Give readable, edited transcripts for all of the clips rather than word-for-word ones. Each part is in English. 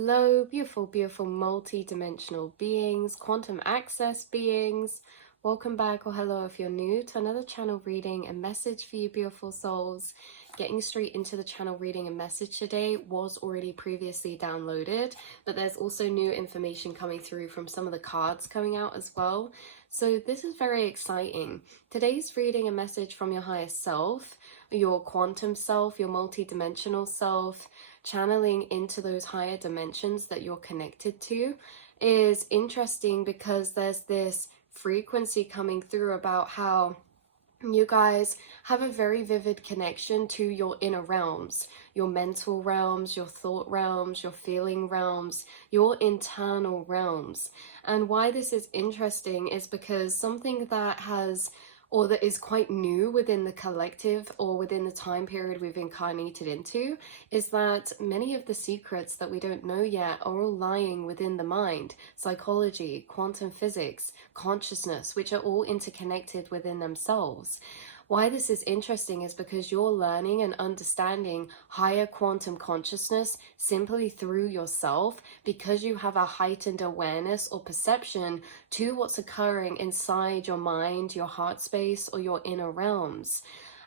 Hello, beautiful, beautiful multi-dimensional beings, quantum access beings. Welcome back, or hello if you're new, to another channel reading and message for you, beautiful souls. Getting straight into the channel reading and message today was already previously downloaded, but there's also new information coming through from some of the cards coming out as well. So this is very exciting. Today's reading a message from your higher self, your quantum self, your multi-dimensional self, channeling into those higher dimensions that you're connected to, is interesting because there's this frequency coming through about how you guys have a very vivid connection to your inner realms, your mental realms, your thought realms, your feeling realms, your internal realms. And why this is interesting is because something that has, or that is quite new within the collective or within the time period we've incarnated into, is that many of the secrets that we don't know yet are all lying within the mind, psychology, quantum physics, consciousness, which are all interconnected within themselves. Why this is interesting is because you're learning and understanding higher quantum consciousness simply through yourself, because you have a heightened awareness or perception to what's occurring inside your mind, your heart space, or your inner realms.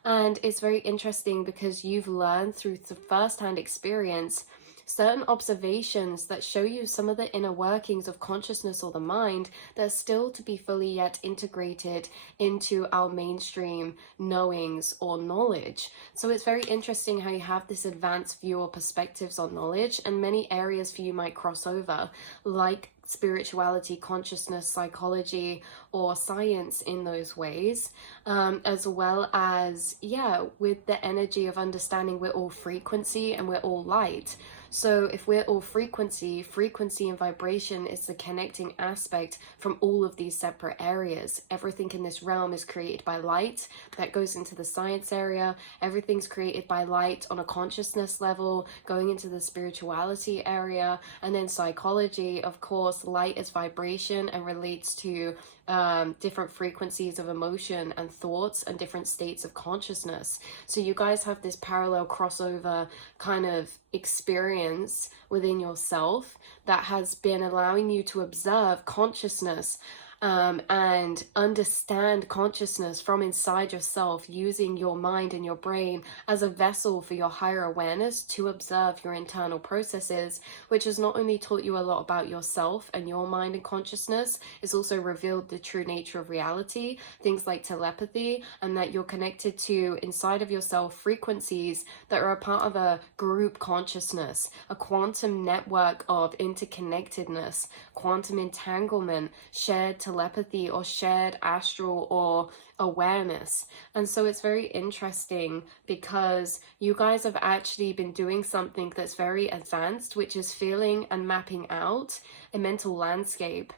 And it's very interesting because you've learned through the first-hand experience certain observations that show you some of the inner workings of consciousness or the mind that are still to be fully yet integrated into our mainstream knowings or knowledge. So it's very interesting how you have this advanced view or perspectives on knowledge, and many areas for you might cross over, like spirituality, consciousness, psychology, or science in those ways, as well as, with the energy of understanding we're all frequency and we're all light. So if we're all frequency and vibration is the connecting aspect from all of these separate areas. Everything in this realm is created by light. That goes into the science area. Everything's created by light on a consciousness level, going into the spirituality area. And then psychology, of course, light is vibration and relates to different frequencies of emotion and thoughts and different states of consciousness. So you guys have this parallel crossover kind of experience within yourself that has been allowing you to observe consciousness and understand consciousness from inside yourself, using your mind and your brain as a vessel for your higher awareness to observe your internal processes, which has not only taught you a lot about yourself and your mind and consciousness, it's also revealed the true nature of reality, things like telepathy, and that you're connected to inside of yourself frequencies that are a part of a group consciousness, a quantum network of interconnectedness, quantum entanglement, shared telepathy, or shared astral or awareness. And so it's very interesting because you guys have actually been doing something that's very advanced, which is feeling and mapping out a mental landscape.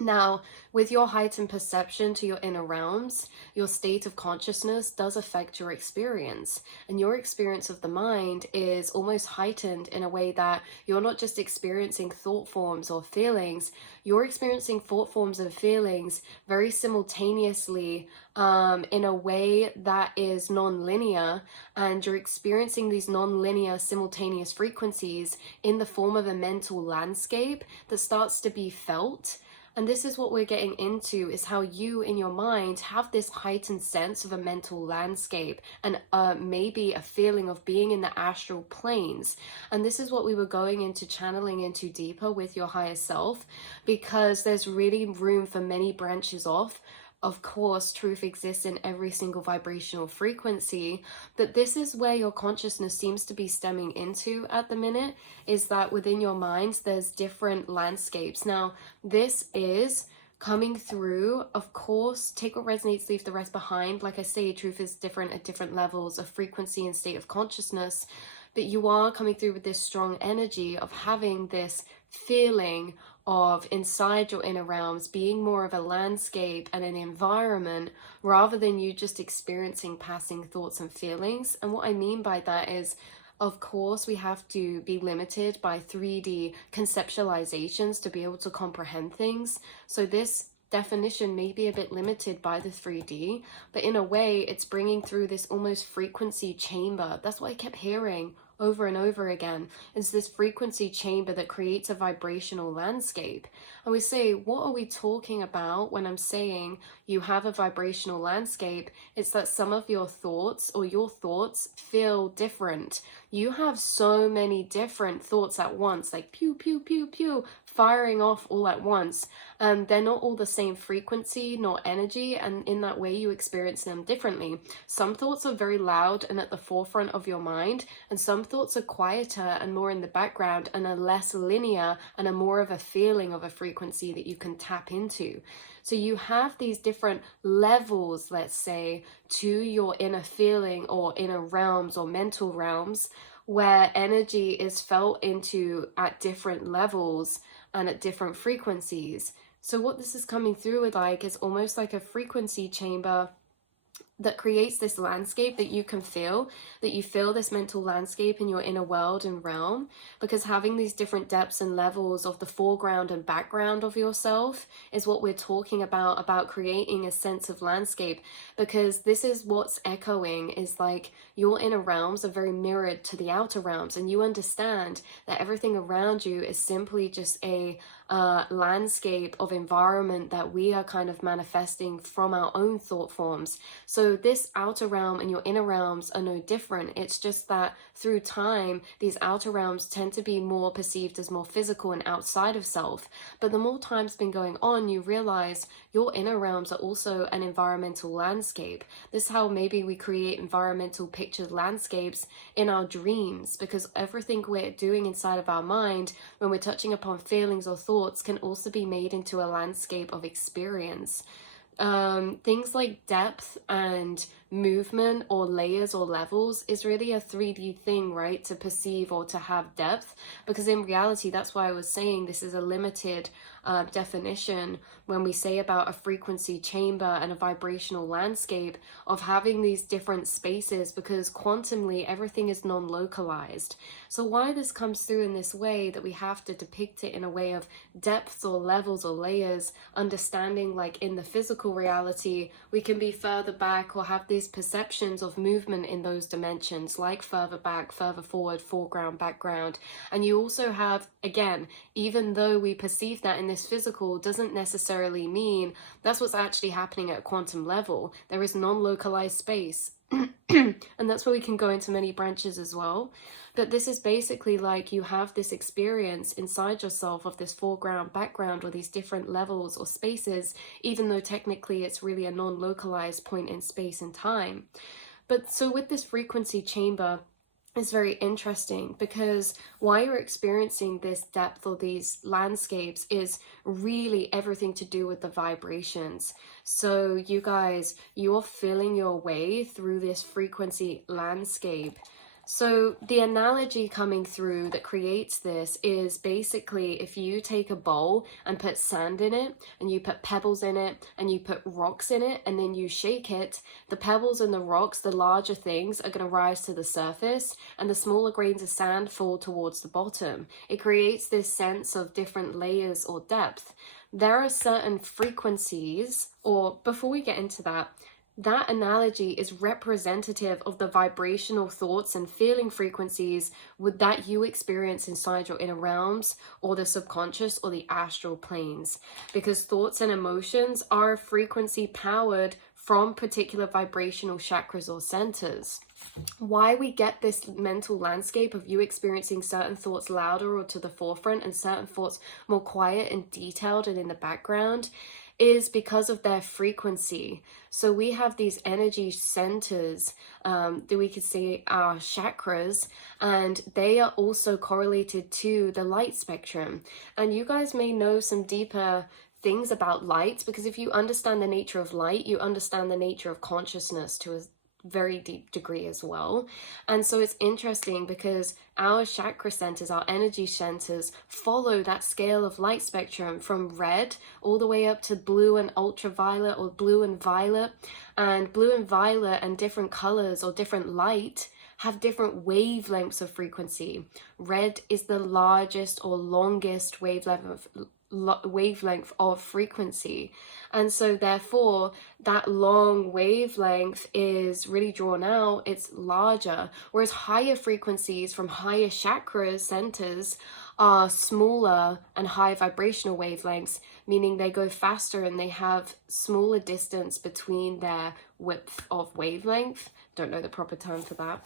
Now, with your heightened perception to your inner realms, your state of consciousness does affect your experience. And your experience of the mind is almost heightened in a way that you're not just experiencing thought forms or feelings, you're experiencing thought forms and feelings very simultaneously in a way that is non-linear, and you're experiencing these non-linear simultaneous frequencies in the form of a mental landscape that starts to be felt. And this is what we're getting into, is how you in your mind have this heightened sense of a mental landscape and maybe a feeling of being in the astral planes. And this is what we were going into channeling into deeper with your higher self, because there's really room for many branches off. Of course, truth exists in every single vibrational frequency, but this is where your consciousness seems to be stemming into at the minute, is that within your mind, there's different landscapes. Now, this is coming through, of course, take what resonates, leave the rest behind. Like I say, truth is different at different levels of frequency and state of consciousness, but you are coming through with this strong energy of having this feeling of inside your inner realms being more of a landscape and an environment, rather than you just experiencing passing thoughts and feelings. And what I mean by that is, of course, we have to be limited by 3D conceptualizations to be able to comprehend things. So this definition may be a bit limited by the 3D, but in a way it's bringing through this almost frequency chamber. That's what I kept hearing over and over again. It's this frequency chamber that creates a vibrational landscape. And we say, what are we talking about when I'm saying you have a vibrational landscape? It's that some of your thoughts or your thoughts feel different. You have so many different thoughts at once, like pew, pew, pew, pew, firing off all at once. And they're not all the same frequency nor energy, and in that way you experience them differently. Some thoughts are very loud and at the forefront of your mind, and some thoughts are quieter and more in the background and are less linear and are more of a feeling of a frequency that you can tap into. So you have these different levels, let's say, to your inner feeling or inner realms or mental realms, where energy is felt into at different levels and at different frequencies. So what this is coming through with is almost like a frequency chamber that creates this landscape that you can feel, that you feel this mental landscape in your inner world and realm, because having these different depths and levels of the foreground and background of yourself is what we're talking about creating a sense of landscape, because this is what's echoing, is like your inner realms are very mirrored to the outer realms, and you understand that everything around you is simply just a landscape of environment that we are kind of manifesting from our own thought forms. So this outer realm and your inner realms are no different. It's just that through time, these outer realms tend to be more perceived as more physical and outside of self. But the more time's been going on, you realize your inner realms are also an environmental landscape. This is how maybe we create environmental pictured landscapes in our dreams, because everything we're doing inside of our mind, when we're touching upon feelings or thoughts, can also be made into a landscape of experience. Things like depth and movement or layers or levels is really a 3D thing, right? To perceive or to have depth, because in reality, that's why I was saying this is a limited definition when we say about a frequency chamber and a vibrational landscape of having these different spaces, because quantumly everything is non-localized. So why this comes through in this way, that we have to depict it in a way of depths or levels or layers, understanding like in the physical reality we can be further back or have these perceptions of movement in those dimensions, like further back, further forward, foreground, background. And you also have, again, even though we perceive that in this physical, doesn't necessarily mean that's what's actually happening at a quantum level. There is non-localized space. And that's where we can go into many branches as well. But this is basically like you have this experience inside yourself of this foreground, background, or these different levels or spaces, even though technically it's really a non-localized point in space and time. But so with this frequency chamber, is very interesting, because why you're experiencing this depth or these landscapes is really everything to do with the vibrations. So you guys, you're feeling your way through this frequency landscape. So the analogy coming through that creates this is basically if you take a bowl and put sand in it, and you put pebbles in it, and you put rocks in it, and then you shake it, the pebbles and the rocks, the larger things, are going to rise to the surface, and the smaller grains of sand fall towards the bottom. It creates this sense of different layers or depth. There are certain frequencies, or before we get into that, that analogy is representative of the vibrational thoughts and feeling frequencies that you experience inside your inner realms, or the subconscious, or the astral planes. Because thoughts and emotions are frequency powered from particular vibrational chakras or centers. Why we get this mental landscape of you experiencing certain thoughts louder or to the forefront, and certain thoughts more quiet and detailed and in the background, is because of their frequency. So we have these energy centers that we could see our chakras, and they are also correlated to the light spectrum. And you guys may know some deeper things about light, because if you understand the nature of light, you understand the nature of consciousness to a very deep degree as well. And so it's interesting because our chakra centers, our energy centers, follow that scale of light spectrum from red all the way up to blue and ultraviolet, or blue and violet. And blue and violet and different colors or different light have different wavelengths of frequency. Red is the largest or longest wavelength wavelength of frequency. And so therefore that long wavelength is really drawn out, it's larger, whereas higher frequencies from higher chakras centers are smaller and high vibrational wavelengths, meaning they go faster and they have smaller distance between their width of wavelength. Don't know the proper term for that.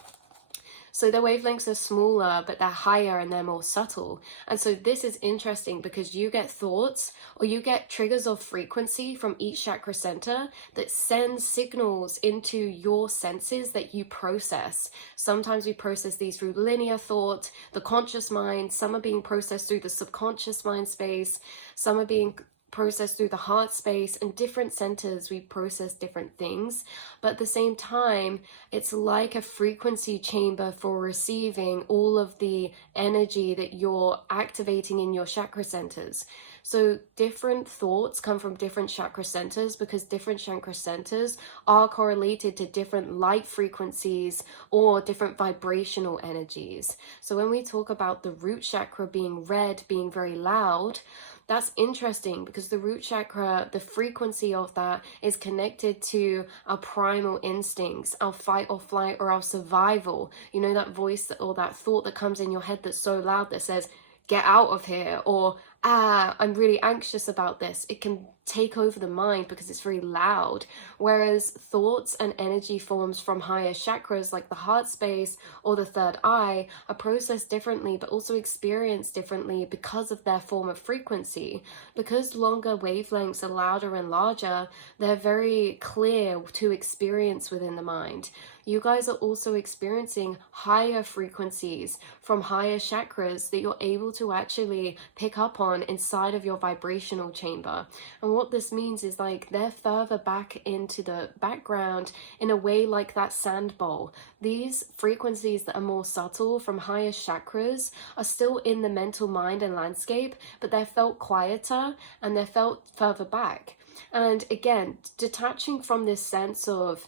So their wavelengths are smaller, but they're higher and they're more subtle. And so this is interesting because you get thoughts or you get triggers of frequency from each chakra center that sends signals into your senses that you process. Sometimes we process these through linear thought, the conscious mind. Some are being processed through the subconscious mind space. Some are being processed through the heart space, and different centers we process different things, but at the same time it's like a frequency chamber for receiving all of the energy that you're activating in your chakra centers. So different thoughts come from different chakra centers because different chakra centers are correlated to different light frequencies or different vibrational energies. So when we talk about the root chakra being red, being very loud, that's interesting because the root chakra, the frequency of that is connected to our primal instincts, our fight or flight or our survival. You know, that voice or that thought that comes in your head that's so loud that says, get out of here, or I'm really anxious about this. It can take over the mind because it's very loud. Whereas thoughts and energy forms from higher chakras like the heart space or the third eye are processed differently but also experienced differently because of their form of frequency. Because longer wavelengths are louder and larger, they're very clear to experience within the mind. You guys are also experiencing higher frequencies from higher chakras that you're able to actually pick up on inside of your vibrational chamber. And what this means is like they're further back into the background in a way like that sand bowl. These frequencies that are more subtle from higher chakras are still in the mental mind and landscape, but they're felt quieter and they're felt further back. And again, detaching from this sense of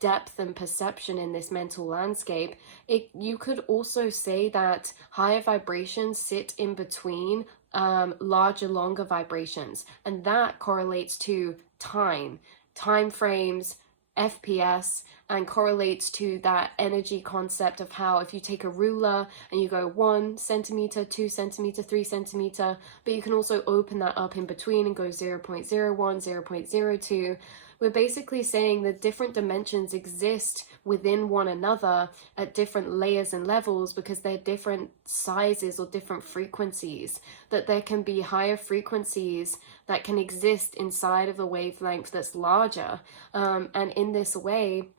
depth and perception in this mental landscape, you could also say that higher vibrations sit in between larger, longer vibrations, and that correlates to time frames, FPS, and correlates to that energy concept of how if you take a ruler and you go 1 centimeter, 2 centimeter, 3 centimeter, but you can also open that up in between and go 0.01, 0.02. We're basically saying that different dimensions exist within one another at different layers and levels because they're different sizes or different frequencies, that there can be higher frequencies that can exist inside of a wavelength that's larger. And in this way,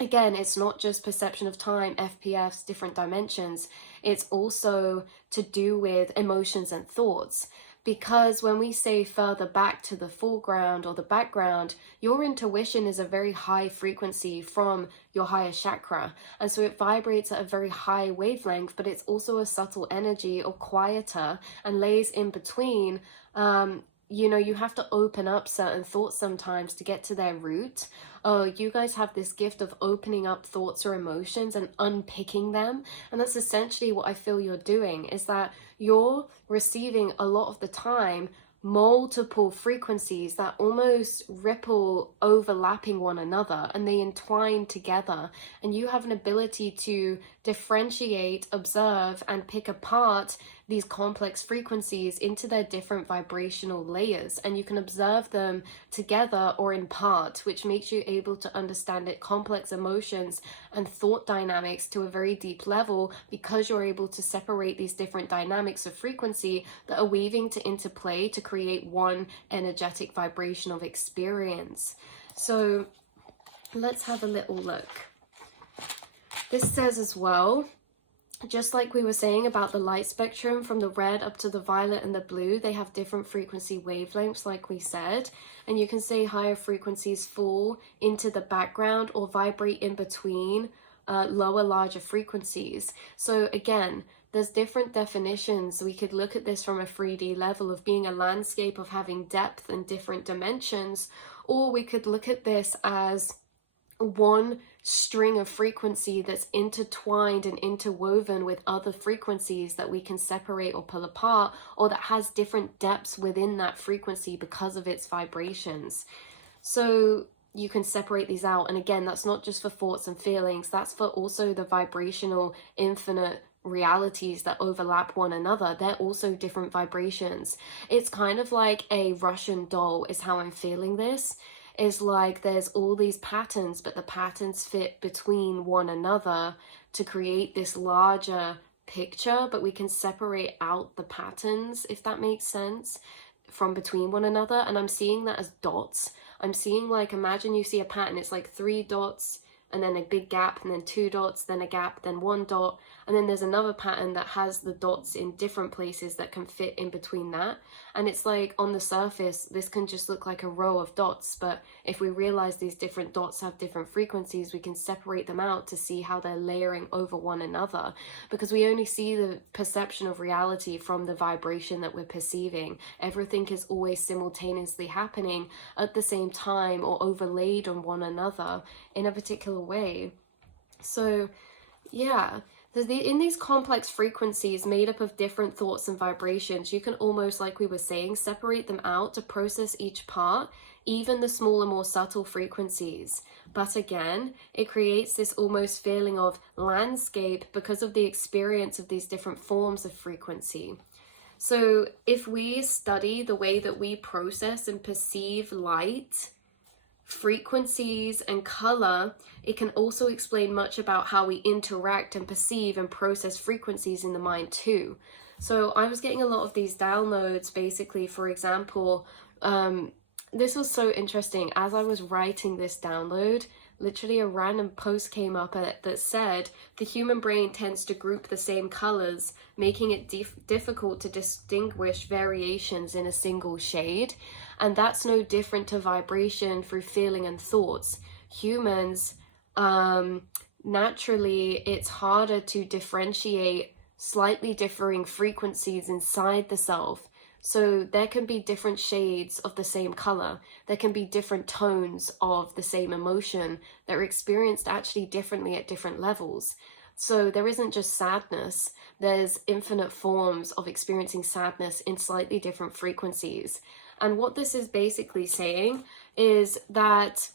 again, it's not just perception of time, FPS, different dimensions. It's also to do with emotions and thoughts. Because when we say further back to the foreground or the background, your intuition is a very high frequency from your higher chakra. And so it vibrates at a very high wavelength, but it's also a subtle energy or quieter and lays in between. You know, you have to open up certain thoughts sometimes to get to their root. You guys have this gift of opening up thoughts or emotions and unpicking them. And that's essentially what I feel you're doing, is that you're receiving a lot of the time multiple frequencies that almost ripple overlapping one another and they entwine together, and you have an ability to differentiate, observe, and pick apart these complex frequencies into their different vibrational layers, and you can observe them together or in part, which makes you able to understand it complex emotions and thought dynamics to a very deep level, because you're able to separate these different dynamics of frequency that are weaving to interplay to create one energetic vibrational experience. So let's have a little look. This says as well, just like we were saying about the light spectrum from the red up to the violet and the blue, they have different frequency wavelengths like we said, and you can say higher frequencies fall into the background or vibrate in between lower, larger frequencies. So again, there's different definitions. We could look at this from a 3D level of being a landscape of having depth and different dimensions, or we could look at this as one string of frequency that's intertwined and interwoven with other frequencies that we can separate or pull apart, or that has different depths within that frequency because of its vibrations. So you can separate these out. And again, that's not just for thoughts and feelings, that's for also the vibrational infinite realities that overlap one another. They're also different vibrations. It's kind of like a Russian doll is how I'm feeling this. Is like there's all these patterns, but the patterns fit between one another to create this larger picture, but we can separate out the patterns, if that makes sense, from between one another. And I'm seeing that as dots. I'm seeing, like, imagine you see a pattern, it's like 3 dots and then a big gap, and then 2 dots, then a gap, then 1 dot, and then there's another pattern that has the dots in different places that can fit in between that. And it's like, on the surface, this can just look like a row of dots, but if we realize these different dots have different frequencies, we can separate them out to see how they're layering over one another, because we only see the perception of reality from the vibration that we're perceiving. Everything is always simultaneously happening at the same time or overlaid on one another in a particular way. So yeah, in these complex frequencies made up of different thoughts and vibrations, you can almost, like we were saying, separate them out to process each part, even the smaller, more subtle frequencies. But again, it creates this almost feeling of landscape because of the experience of these different forms of frequency. So if we study the way that we process and perceive light, frequencies, and color, it can also explain much about how we interact and perceive and process frequencies in the mind too. So I was getting a lot of these downloads, basically. For example, this was so interesting. As I was writing this download, literally a random post came up that said the human brain tends to group the same colors, making it difficult to distinguish variations in a single shade. And that's no different to vibration through feeling and thoughts. Humans, naturally, it's harder to differentiate slightly differing frequencies inside the self. So there can be different shades of the same color. There can be different tones of the same emotion that are experienced actually differently at different levels. So there isn't just sadness. There's infinite forms of experiencing sadness in slightly different frequencies. And what this is basically saying is that,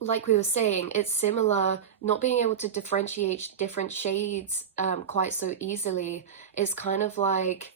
like we were saying, it's similar. Not being able to differentiate different shades quite so easily is kind of like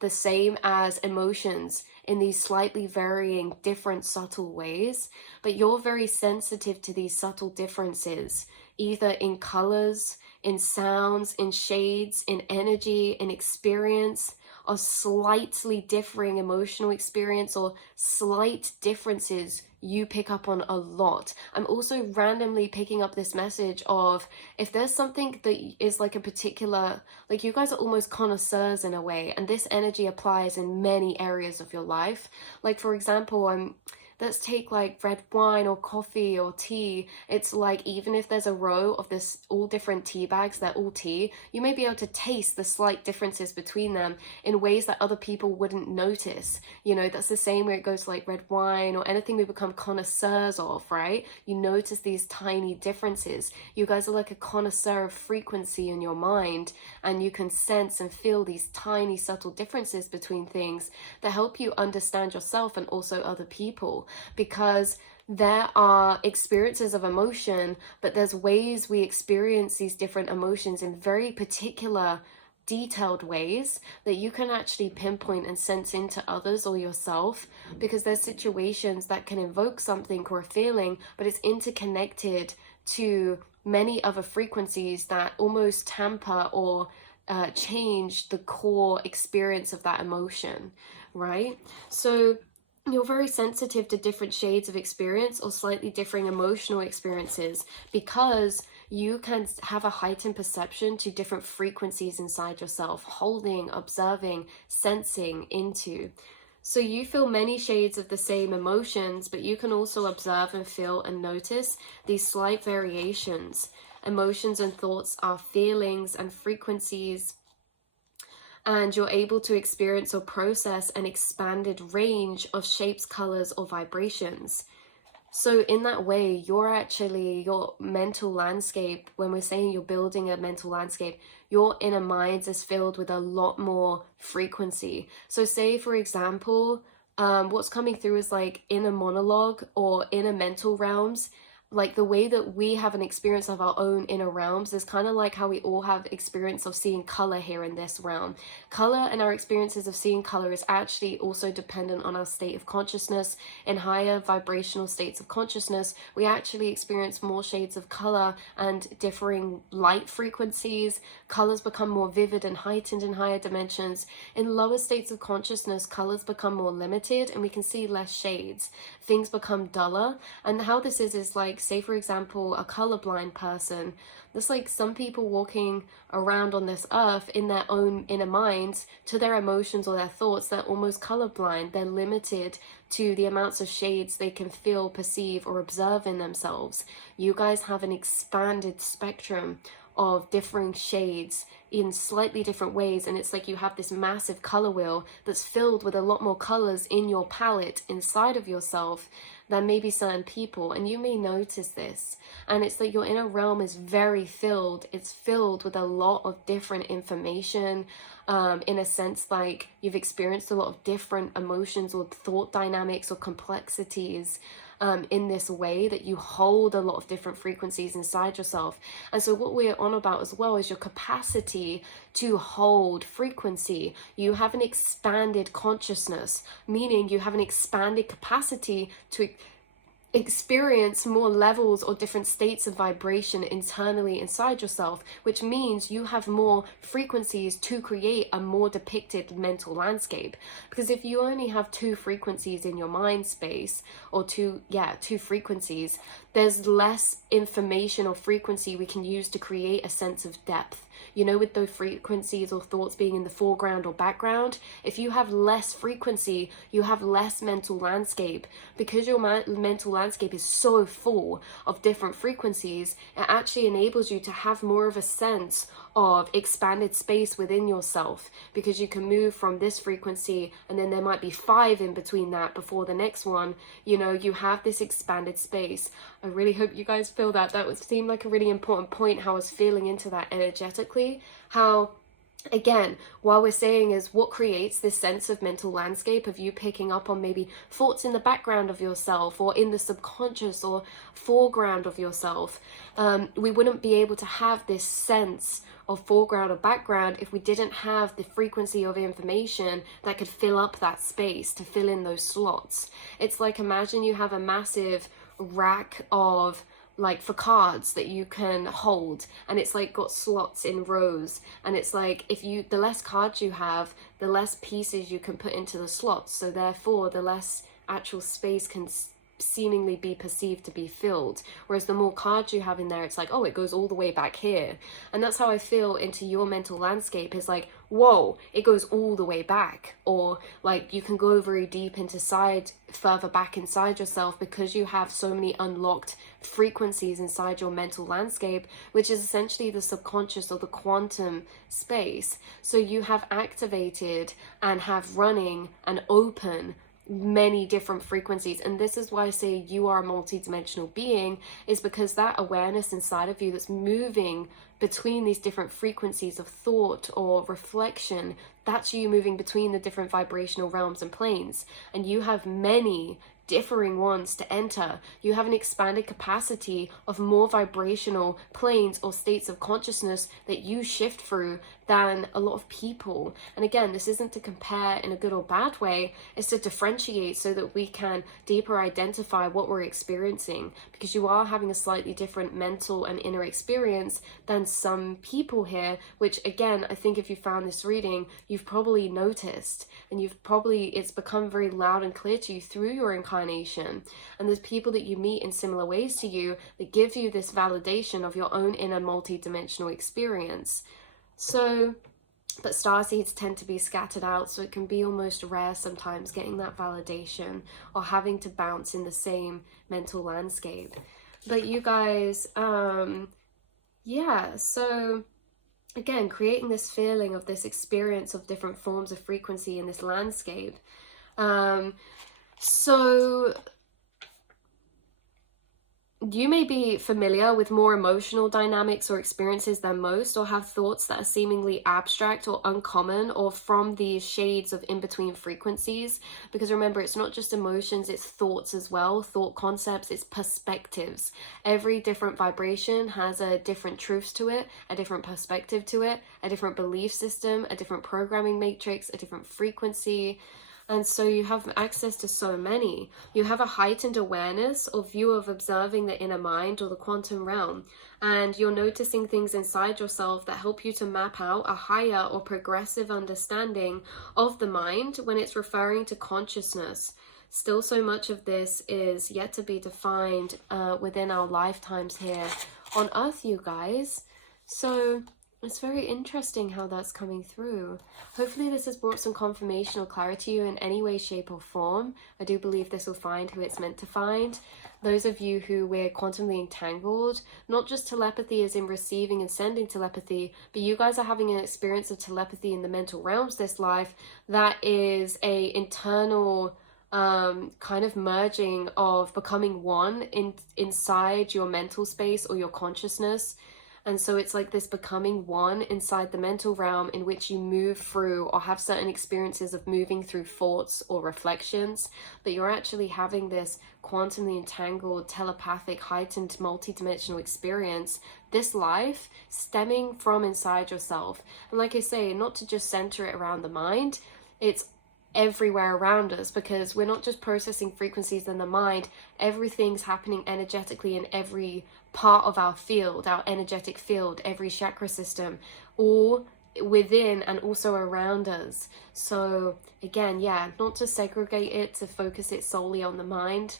the same as emotions in these slightly varying, different, subtle ways. But you're very sensitive to these subtle differences, either in colors, in sounds, in shades, in energy, in experience, or slightly differing emotional experience, or slight differences you pick up on a lot. I'm also randomly picking up this message of, if there's something that is like a particular, like, you guys are almost connoisseurs in a way, and this energy applies in many areas of your life. Like, for example, let's take like red wine or coffee or tea. It's like, even if there's a row of this all different tea bags, they're all tea, you may be able to taste the slight differences between them in ways that other people wouldn't notice. You know, that's the same where it goes like red wine or anything we become connoisseurs of, right? You notice these tiny differences. You guys are like a connoisseur of frequency in your mind, and you can sense and feel these tiny subtle differences between things that help you understand yourself and also other people. Because there are experiences of emotion, but there's ways we experience these different emotions in very particular, detailed ways that you can actually pinpoint and sense into others or yourself, because there's situations that can evoke something or a feeling, but it's interconnected to many other frequencies that almost tamper or change the core experience of that emotion, right? So you're very sensitive to different shades of experience or slightly differing emotional experiences, because you can have a heightened perception to different frequencies inside yourself, holding, observing, sensing into. So you feel many shades of the same emotions, but you can also observe and feel and notice these slight variations. Emotions and thoughts are feelings and frequencies, and you're able to experience or process an expanded range of shapes, colors, or vibrations. So in that way, you're actually, your mental landscape, when we're saying you're building a mental landscape, your inner mind is filled with a lot more frequency. So say, for example, what's coming through is like inner monologue or inner mental realms. Like the way that we have an experience of our own inner realms is kind of like how we all have experience of seeing color here in this realm. Color and our experiences of seeing color is actually also dependent on our state of consciousness. In higher vibrational states of consciousness, we actually experience more shades of color and differing light frequencies. Colors become more vivid and heightened in higher dimensions. In lower states of consciousness, colors become more limited and we can see less shades. Things become duller. And how this is like, say for example, a colorblind person. There's like some people walking around on this earth in their own inner minds to their emotions or their thoughts. They're almost colorblind. They're limited to the amounts of shades they can feel, perceive, or observe in themselves. You guys have an expanded spectrum of differing shades in slightly different ways, and it's like you have this massive color wheel that's filled with a lot more colors in your palette inside of yourself than maybe certain people, and you may notice this. And it's like your inner realm is very filled. It's filled with a lot of different information, in a sense, like you've experienced a lot of different emotions or thought dynamics or complexities in this way, that you hold a lot of different frequencies inside yourself. And so what we're on about as well is your capacity to hold frequency. You have an expanded consciousness, meaning you have an expanded capacity to experience more levels or different states of vibration internally inside yourself, which means you have more frequencies to create a more depicted mental landscape. Because if you only have two frequencies in your mind space, or two frequencies, there's less information or frequency we can use to create a sense of depth. You know, with those frequencies or thoughts being in the foreground or background, if you have less frequency, you have less mental landscape. Because your mental landscape is so full of different frequencies, it actually enables you to have more of a sense of expanded space within yourself, because you can move from this frequency and then there might be 5 in between that before the next one. You know, you have this expanded space. I really hope you guys feel that. That would seem like a really important point, how I was feeling into that energetically. How, again, while we're saying is what creates this sense of mental landscape of you picking up on maybe thoughts in the background of yourself or in the subconscious or foreground of yourself, we wouldn't be able to have this sense of foreground or background if we didn't have the frequency of information that could fill up that space, to fill in those slots. It's like, imagine you have a massive rack of, like, for cards that you can hold, and it's like got slots in rows, and it's like, if you, the less cards you have, the less pieces you can put into the slots, so therefore the less actual space can seemingly be perceived to be filled. Whereas the more cards you have in there, it's like, oh, it goes all the way back here. And that's how I feel into your mental landscape, is like, whoa, it goes all the way back. Or like, you can go very deep further back inside yourself, because you have so many unlocked frequencies inside your mental landscape, which is essentially the subconscious or the quantum space. So you have activated and have running and open many different frequencies. And this is why I say you are a multi-dimensional being, is because that awareness inside of you that's moving between these different frequencies of thought or reflection, that's you moving between the different vibrational realms and planes. And you have many differing ones to enter. You have an expanded capacity of more vibrational planes or states of consciousness that you shift through than a lot of people. And again, this isn't to compare in a good or bad way, it's to differentiate so that we can deeper identify what we're experiencing, because you are having a slightly different mental and inner experience than some people here, which again, I think if you found this reading, you've probably noticed, and it's become very loud and clear to you through your incarnation. And there's people that you meet in similar ways to you that give you this validation of your own inner multi-dimensional experience. So, but starseeds tend to be scattered out, so it can be almost rare sometimes getting that validation or having to bounce in the same mental landscape. But you guys, yeah, so again, creating this feeling of this experience of different forms of frequency in this landscape. So you may be familiar with more emotional dynamics or experiences than most, or have thoughts that are seemingly abstract or uncommon, or from these shades of in-between frequencies. Because remember, it's not just emotions, it's thoughts as well, thought concepts, it's perspectives. Every different vibration has a different truth to it, a different perspective to it, a different belief system, a different programming matrix, a different frequency. And so you have access to so many. You have a heightened awareness or view of observing the inner mind or the quantum realm. And you're noticing things inside yourself that help you to map out a higher or progressive understanding of the mind when it's referring to consciousness. Still, so much of this is yet to be defined within our lifetimes here on Earth, you guys. So it's very interesting how that's coming through. Hopefully this has brought some confirmation or clarity to you in any way, shape or form. I do believe this will find who it's meant to find. Those of you who we're quantumly entangled, not just telepathy as in receiving and sending telepathy, but you guys are having an experience of telepathy in the mental realms this life that is a internal kind of merging of becoming one inside your mental space or your consciousness. And so it's like this becoming one inside the mental realm in which you move through or have certain experiences of moving through thoughts or reflections, but you're actually having this quantumly entangled, telepathic, heightened, multidimensional experience, this life, stemming from inside yourself. And like I say, not to just center it around the mind, it's everywhere around us, because we're not just processing frequencies in the mind, everything's happening energetically in every part of our field, our energetic field, every chakra system, all within and also around us. So again, yeah, not to segregate it, to focus it solely on the mind,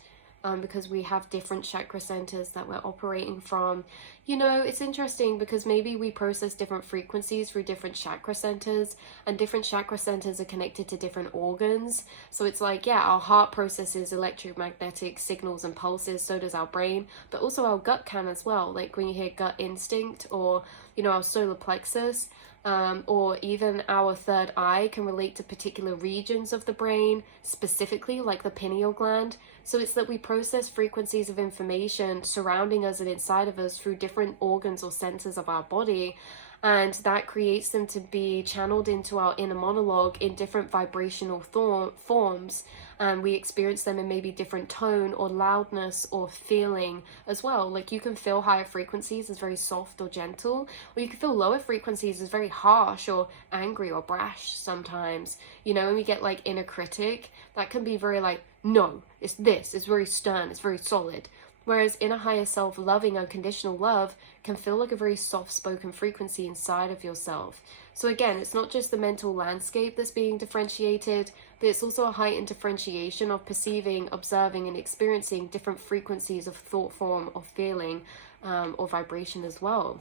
because we have different chakra centers that we're operating from. You know, it's interesting because maybe we process different frequencies through different chakra centers, and different chakra centers are connected to different organs. So it's like, yeah, our heart processes electromagnetic signals and pulses, so does our brain, but also our gut can as well. Like when you hear gut instinct, or, you know, our solar plexus, or even our third eye can relate to particular regions of the brain, specifically like the pineal gland. So it's that we process frequencies of information surrounding us and inside of us through different organs or centers of our body, and that creates them to be channeled into our inner monologue in different vibrational forms, and we experience them in maybe different tone or loudness or feeling as well. Like you can feel higher frequencies as very soft or gentle, or you can feel lower frequencies as very harsh or angry or brash sometimes. You know, when we get like inner critic, that can be very like, no, it's this, it's very stern, it's very solid. Whereas inner higher self, loving, unconditional love can feel like a very soft-spoken frequency inside of yourself. So again, it's not just the mental landscape that's being differentiated, but it's also a heightened differentiation of perceiving, observing, and experiencing different frequencies of thought form or feeling, or vibration as well.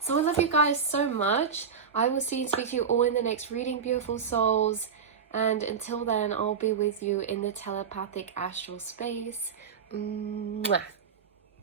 So I love you guys so much. I will see and speak to you all in the next reading, beautiful souls. And until then, I'll be with you in the telepathic astral space. Mwah.